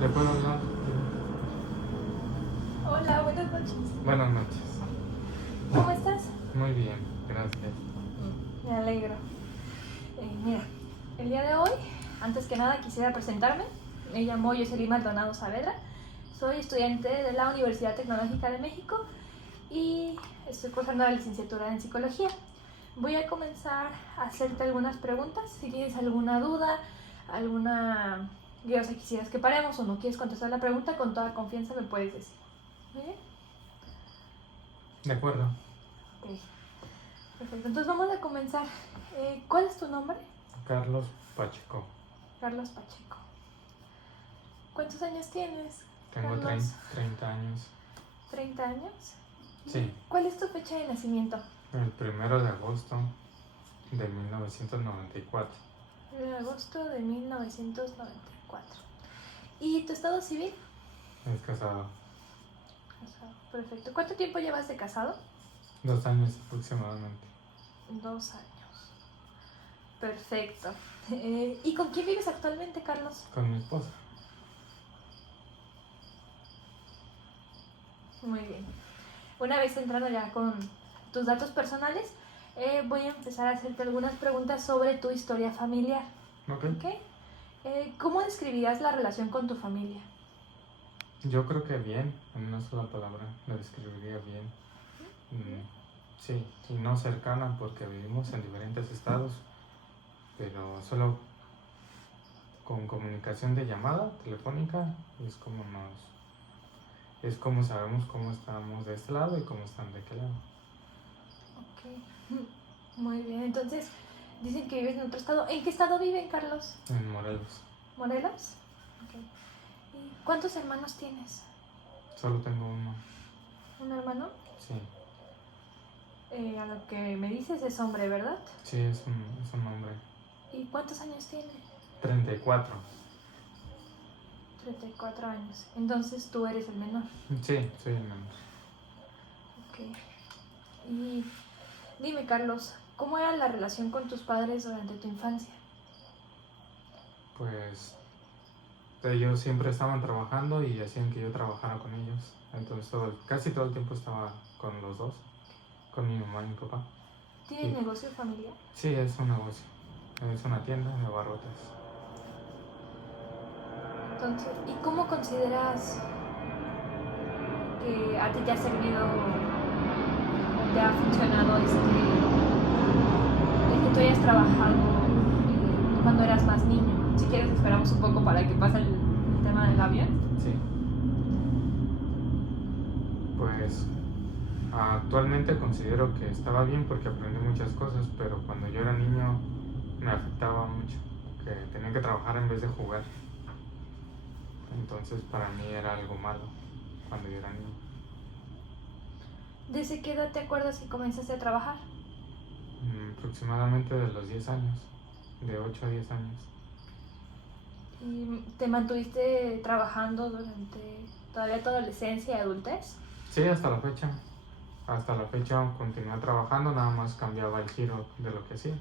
¿Le puedo hablar? Hola, buenas noches. Buenas noches. ¿Cómo estás? Muy bien, gracias. Me alegro. Mira, el día de hoy, antes que nada quisiera presentarme. Me llamo Jocelyn Maldonado Saavedra. Soy estudiante de la Universidad Tecnológica de México y estoy cursando la licenciatura en Psicología. Voy a comenzar a hacerte algunas preguntas. Si tienes alguna duda, alguna... Yo sé, quisieras que paremos o no quieres contestar la pregunta, con toda confianza me puedes decir. ¿Muy bien? De acuerdo. Ok. Perfecto, entonces vamos a comenzar. ¿Cuál es tu nombre? Carlos Pacheco. Carlos Pacheco. ¿Cuántos años tienes? Tengo Carlos? 30 años. ¿30 años? Sí. ¿Cuál es tu fecha de nacimiento? El 1 de agosto de 1994. 1 de agosto de 1994. ¿Y tu estado civil? Es casado. Casado. Perfecto. ¿Cuánto tiempo llevas de casado? 2 años aproximadamente. 2 años. Perfecto. ¿Y con quién vives actualmente, Carlos? Con mi esposa. Muy bien. Una vez entrando ya con tus datos personales, voy a empezar a hacerte algunas preguntas sobre tu historia familiar. Ok. ¿Cómo describirías la relación con tu familia? Yo creo que bien, en una sola palabra, la describiría bien. Sí, y no cercana porque vivimos en diferentes estados, pero solo con comunicación de llamada telefónica es como sabemos cómo estamos de este lado y cómo están de aquel lado. Ok, muy bien. Entonces, dicen que vives en otro estado. ¿En qué estado viven, Carlos? En Morelos. ¿Morelos? Ok. ¿Y cuántos hermanos tienes? Solo tengo uno. ¿Un hermano? Sí. A lo que me dices es hombre, ¿verdad? Sí, es un hombre. ¿Y cuántos años tiene? 34. 34 años. Entonces tú eres el menor. Sí, soy el menor. Ok. Y dime, Carlos, ¿cómo era la relación con tus padres durante tu infancia? Pues ellos siempre estaban trabajando y hacían que yo trabajara con ellos. Entonces casi todo el tiempo estaba con los dos, con mi mamá y mi papá. ¿Tienes Sí. negocio familiar? Sí, es un negocio. Es una tienda de abarrotes. Entonces, ¿y cómo consideras que a ti te ha servido o te ha funcionado el que tú hayas trabajado cuando eras más niño? Si quieres esperamos un poco para que pase el tema del avión. Sí. Pues actualmente considero que estaba bien porque aprendí muchas cosas, pero cuando yo era niño me afectaba mucho, que tenía que trabajar en vez de jugar. Entonces para mí era algo malo cuando yo era niño. ¿Desde qué edad te acuerdas que comenzaste a trabajar? Aproximadamente de los 10 años, de 8 a 10 años. ¿Y te mantuviste trabajando durante todavía tu adolescencia y adultez? Sí, hasta la fecha. Hasta la fecha continué trabajando, nada más cambiaba el giro de lo que hacía.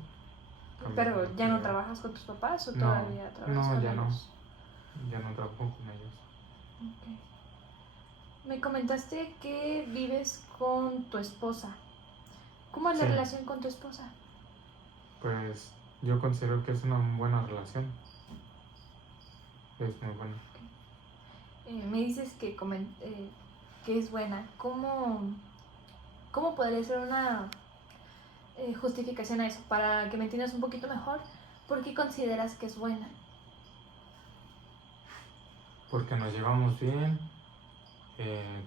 ¿Pero ya no trabajas con tus papás o No, todavía trabajas con ya ellos? Ya no trabajo con ellos. Okay. Me comentaste que vives con tu esposa. ¿Cómo es la relación con tu esposa? Pues yo considero que es una buena relación. Es muy buena. Me dices que es buena. ¿Cómo podría ser una justificación a eso? Para que me entiendas un poquito mejor, ¿por qué consideras que es buena? Porque nos llevamos bien,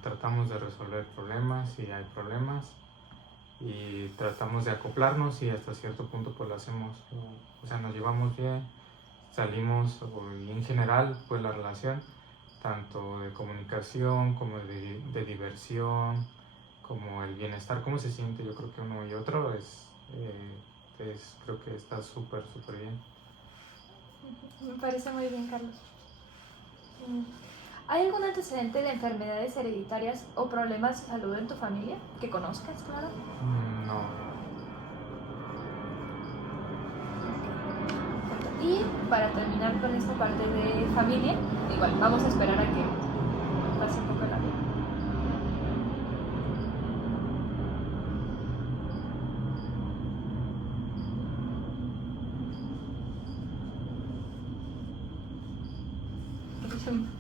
tratamos de resolver problemas si hay problemas y tratamos de acoplarnos y hasta cierto punto pues lo hacemos. O sea, nos llevamos bien, salimos y en general pues la relación tanto de comunicación como de diversión, como el bienestar, cómo se siente, yo creo que uno y otro creo que está súper bien. Me parece muy bien, Carlos. ¿Hay algún antecedente de enfermedades hereditarias o problemas de salud en tu familia que conozcas, claro? No. Y para terminar con esta parte de familia, igual vamos a esperar a que pase un poco el avión.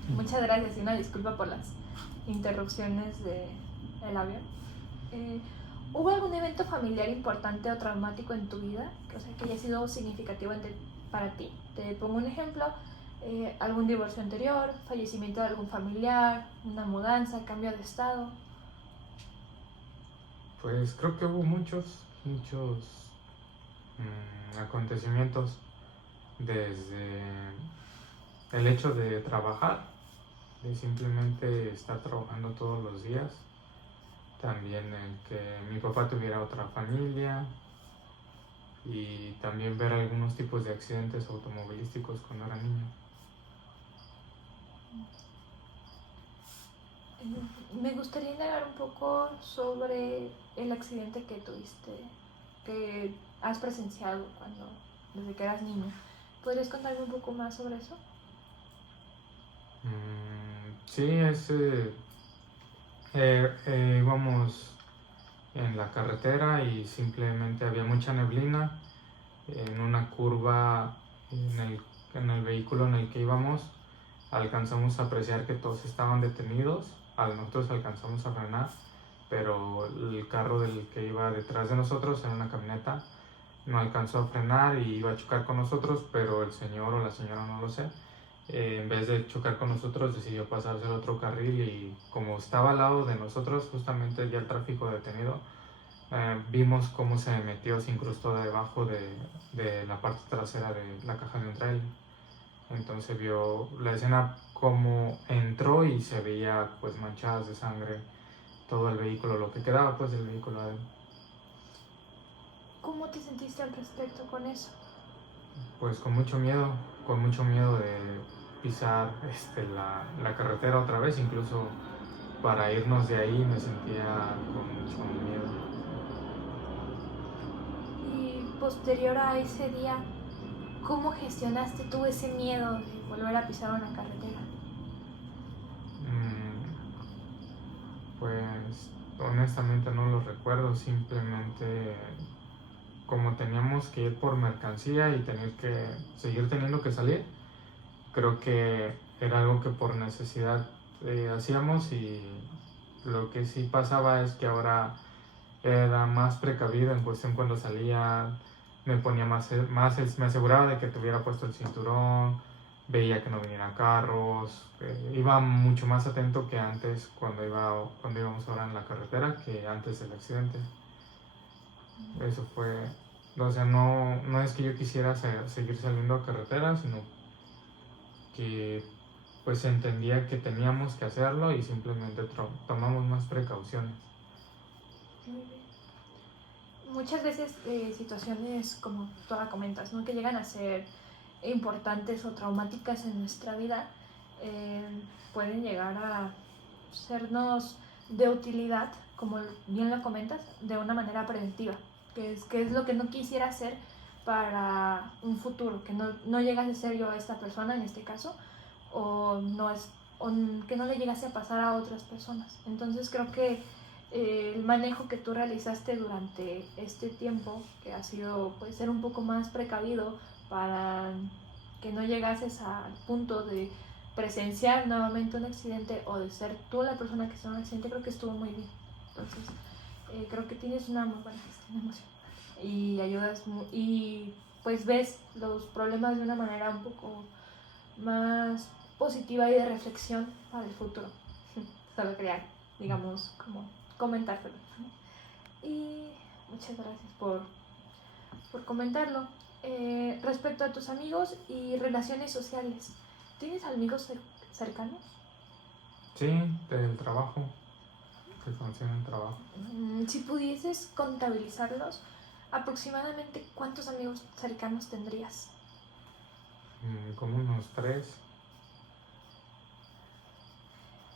Muchas gracias y una disculpa por las interrupciones del avión. ¿Hubo algún evento familiar importante o traumático en tu vida? O sea, que haya sido significativo para ti. Te pongo un ejemplo, algún divorcio anterior, fallecimiento de algún familiar, una mudanza, cambio de estado. Pues creo que hubo muchos acontecimientos, desde el hecho de trabajar, de simplemente estar trabajando todos los días, también el que mi papá tuviera otra familia y también ver algunos tipos de accidentes automovilísticos cuando era niño. Me gustaría indagar un poco sobre el accidente que tuviste, que has presenciado desde que eras niño. ¿Podrías contarme un poco más sobre eso? Sí, íbamos en la carretera y simplemente había mucha neblina. En una curva en el vehículo en el que íbamos alcanzamos a apreciar que todos estaban detenidos. Nosotros alcanzamos a frenar, pero el carro del que iba detrás de nosotros, en una camioneta, no alcanzó a frenar y iba a chocar con nosotros, pero el señor o la señora, no lo sé, en vez de chocar con nosotros decidió pasarse al otro carril, y como estaba al lado de nosotros, justamente ya el tráfico detenido, vimos cómo se metió, se incrustó debajo de la parte trasera de la caja de un trailer. Entonces vio la escena como entró y se veía pues manchadas de sangre todo el vehículo, lo que quedaba pues del vehículo de él. ¿Cómo te sentiste al respecto con eso? Pues con mucho miedo de pisar la carretera otra vez, incluso para irnos de ahí me sentía con mucho miedo. Y posterior a ese día, ¿cómo gestionaste tú ese miedo de volver a pisar una carretera? Pues honestamente no lo recuerdo, simplemente como teníamos que ir por mercancía y seguir teniendo que salir, creo que era algo que por necesidad hacíamos, y lo que sí pasaba es que ahora era más precavido en cuestión cuando salía, me ponía me aseguraba de que tuviera puesto el cinturón, veía que no vinieran carros, iba mucho más atento que antes cuando íbamos ahora en la carretera, que antes del accidente. Eso fue, o sea, no es que yo quisiera seguir saliendo a carretera, sino que pues entendía que teníamos que hacerlo y simplemente tomamos más precauciones. Muy bien. Muchas veces situaciones como tú la comentas, ¿no? Que llegan a ser importantes o traumáticas en nuestra vida, pueden llegar a sernos de utilidad, como bien lo comentas, de una manera preventiva, que es lo que no quisiera hacer para un futuro, que no llegase a ser yo esta persona en este caso, o que no le llegase a pasar a otras personas. Entonces creo que el manejo que tú realizaste durante este tiempo, que ha sido pues ser un poco más precavido para que no llegases al punto de presenciar nuevamente un accidente o de ser tú la persona que está en un accidente, creo que estuvo muy bien. Entonces creo que tienes una muy buena gestión emocional y ayudas y pues ves los problemas de una manera un poco más positiva y de reflexión para el futuro. Solo quería, digamos, como comentártelo. Y muchas gracias por comentarlo. Respecto a tus amigos y relaciones sociales, ¿tienes amigos cercanos? Sí, del trabajo, que conocí en el trabajo. Si pudieses contabilizarlos, aproximadamente ¿cuántos amigos cercanos tendrías? Como unos 3.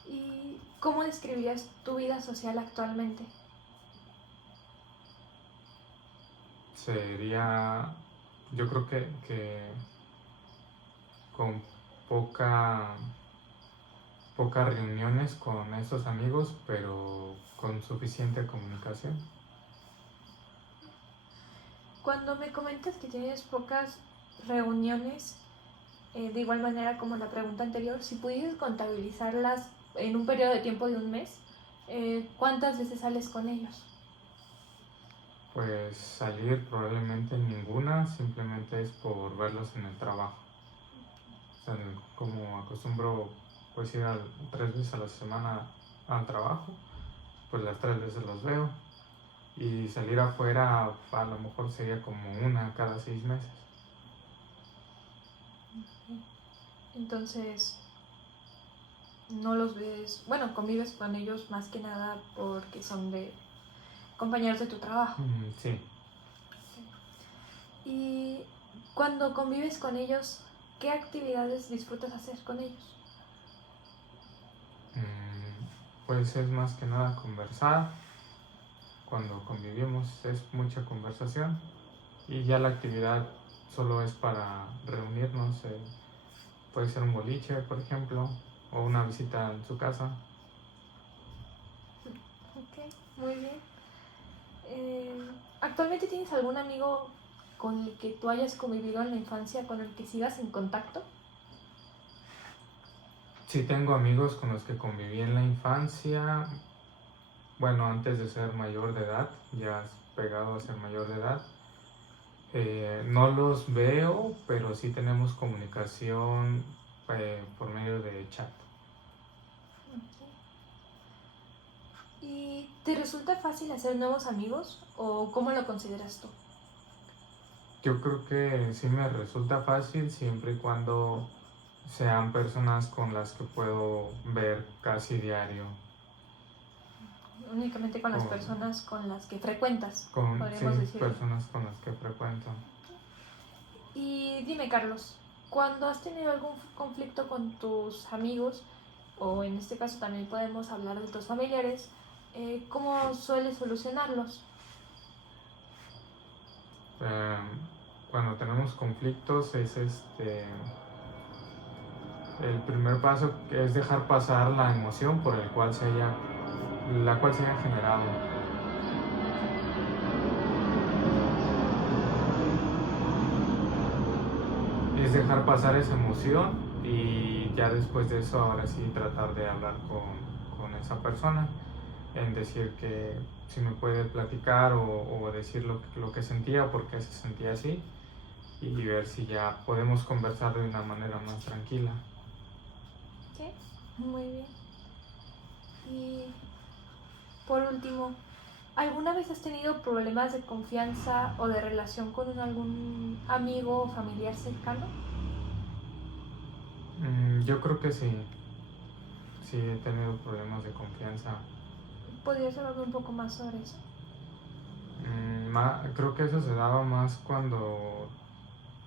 ¿Y cómo describirías tu vida social actualmente? Yo creo que con pocas reuniones con esos amigos, pero con suficiente comunicación. Cuando me comentas que tienes pocas reuniones, de igual manera como la pregunta anterior, si pudieses contabilizarlas en un periodo de tiempo de un mes, ¿cuántas veces sales con ellos? Pues salir probablemente ninguna, simplemente es por verlos en el trabajo. O sea, como acostumbro pues ir 3 veces a la semana al trabajo, pues las 3 veces los veo. Y salir afuera a lo mejor sería como una cada 6 meses. Entonces, no los ves, bueno, convives con ellos más que nada porque son de compañeros de tu trabajo. Sí. Y cuando convives con ellos, ¿qué actividades disfrutas hacer con ellos? Pues es más que nada conversar. Cuando convivimos es mucha conversación y ya la actividad solo es para reunirnos. Puede ser un boliche, por ejemplo, o una visita en su casa. Ok, muy bien. ¿Actualmente tienes algún amigo con el que tú hayas convivido en la infancia, con el que sigas en contacto? Sí, tengo amigos con los que conviví en la infancia, bueno, antes de ser mayor de edad, ya pegado a ser mayor de edad. No los veo, pero sí tenemos comunicación por medio de chat. ¿Y te resulta fácil hacer nuevos amigos o cómo lo consideras tú? Yo creo que sí me resulta fácil siempre y cuando sean personas con las que puedo ver casi diario. Únicamente con las personas con las que frecuentas, Sí, podríamos decirlo. personas con las que frecuento. Y dime, Carlos, cuando has tenido algún conflicto con tus amigos, o en este caso también podemos hablar de tus familiares, ¿cómo sueles solucionarlos? Cuando tenemos conflictos es el primer paso que es dejar pasar la emoción por la cual se haya generado. Es dejar pasar esa emoción y ya después de eso ahora sí tratar de hablar con esa persona, en decir que si me puede platicar o decir lo que sentía, por qué se sentía así, y ver si ya podemos conversar de una manera más tranquila. Sí, muy bien. Y por último, ¿alguna vez has tenido problemas de confianza o de relación con algún amigo o familiar cercano? Yo creo que sí. Sí, he tenido problemas de confianza. ¿Podrías hablarme un poco más sobre eso? Creo que eso se daba más cuando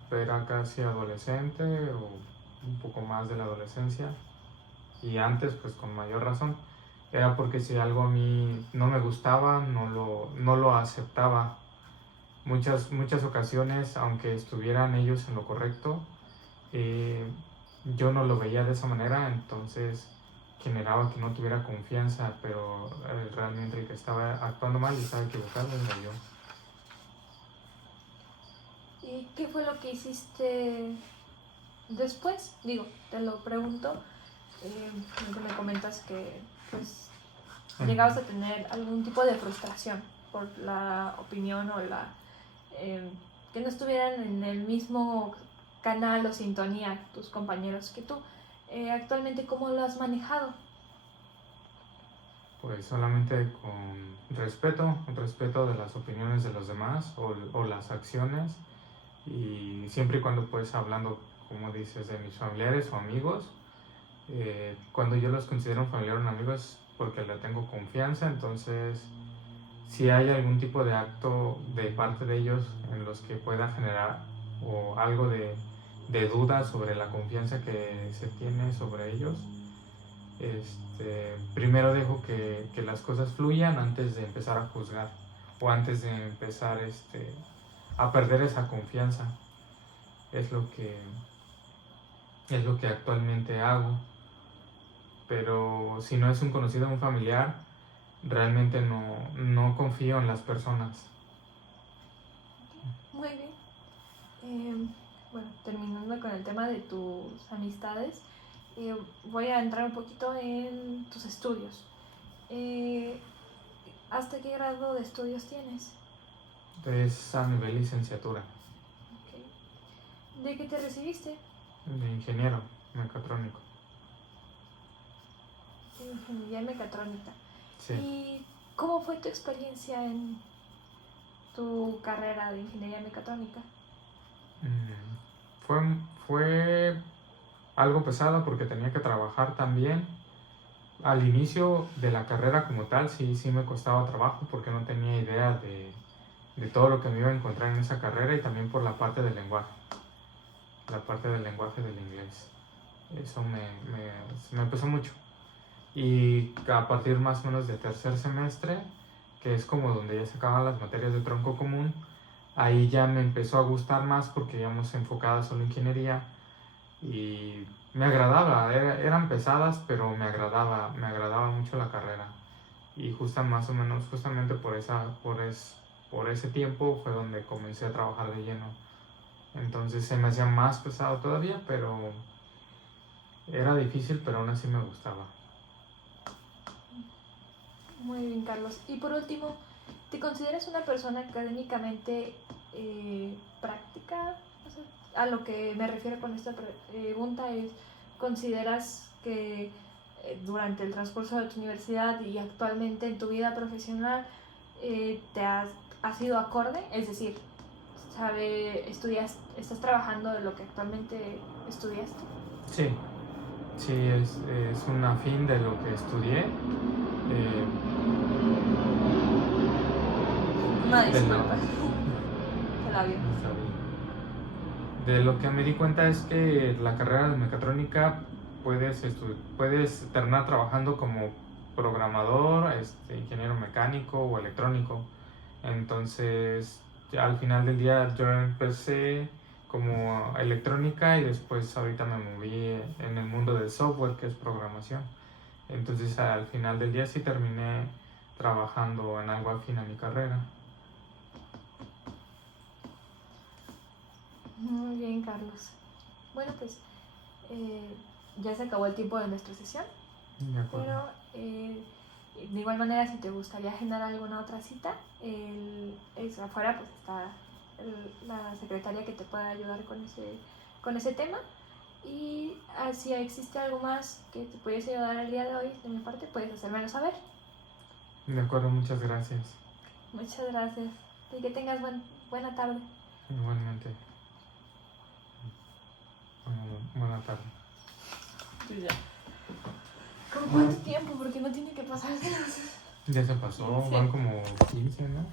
era casi adolescente o un poco más de la adolescencia, y antes pues con mayor razón. Era porque si algo a mí no me gustaba, no lo aceptaba. Muchas ocasiones, aunque estuvieran ellos en lo correcto, yo no lo veía de esa manera, entonces generaba que no tuviera confianza, pero realmente el que estaba actuando mal y estaba equivocado era yo. ¿Y qué fue lo que hiciste después? Digo, te lo pregunto, me comentas que pues llegabas a tener algún tipo de frustración por la opinión o que no estuvieran en el mismo canal o sintonía tus compañeros que tú. Actualmente, ¿cómo lo has manejado? Pues solamente con respeto de las opiniones de los demás o las acciones, y siempre y cuando pues hablando, como dices, de mis familiares o amigos, cuando yo los considero un familiar o un amigo es porque le tengo confianza. Entonces si hay algún tipo de acto de parte de ellos en los que pueda generar o algo de duda sobre la confianza que se tiene sobre ellos, primero dejo que las cosas fluyan antes de empezar a juzgar o antes de empezar a perder esa confianza. Es lo que es lo que actualmente hago. Pero si no es un conocido o un familiar, realmente no confío en las personas. Muy bien. Bueno, terminando con el tema de tus amistades, voy a entrar un poquito en tus estudios. ¿Hasta qué grado de estudios tienes? Es a nivel licenciatura Ok. ¿De qué te recibiste? de ingeniero mecatrónico. Ingeniería mecatrónica. Sí. ¿Y cómo fue tu experiencia en tu carrera de ingeniería mecatrónica? Fue algo pesado porque tenía que trabajar también. Al inicio de la carrera como tal, sí me costaba trabajo porque no tenía idea de todo lo que me iba a encontrar en esa carrera, y también por la parte del lenguaje del inglés. Eso me pesó mucho. Y a partir más o menos de tercer semestre, que es como donde ya se acaban las materias de tronco común, ahí ya me empezó a gustar más porque íbamos enfocadas solo en ingeniería y me agradaba. Eran pesadas, pero me agradaba mucho la carrera. Y justamente por ese tiempo fue donde comencé a trabajar de lleno. Entonces se me hacía más pesado todavía, pero era difícil, pero aún así me gustaba. Muy bien, Carlos. Y por último, ¿te consideras una persona académicamente práctica? O sea, a lo que me refiero con esta pregunta es, ¿consideras que durante el transcurso de tu universidad y actualmente en tu vida profesional has sido acorde? Es decir, estás trabajando de lo que actualmente estudiaste. Sí, es un afín de lo que estudié. Una de disculpa. la- Se la vio. Está bien. De lo que me di cuenta es que la carrera de mecatrónica puedes terminar trabajando como programador, ingeniero mecánico o electrónico. Entonces, ya al final del día yo empecé como electrónica y después ahorita me moví en el mundo del software, que es programación. Entonces, al final del día sí terminé trabajando en algo afín a mi carrera. Muy bien, Carlos. Bueno, pues ya se acabó el tiempo de nuestra sesión, De acuerdo. pero de igual manera, si te gustaría agendar alguna otra cita, afuera pues está la secretaria que te pueda ayudar con ese tema. Y si existe algo más que te pudiese ayudar el día de hoy, de mi parte, puedes hacérmelo saber. De acuerdo, muchas gracias. Muchas gracias. Y que tengas buena tarde. Igualmente. Buena tarde. Pues ya. ¿Con cuánto tiempo? Porque no tiene que pasar. Ya se pasó, 15. van como 15, ¿no?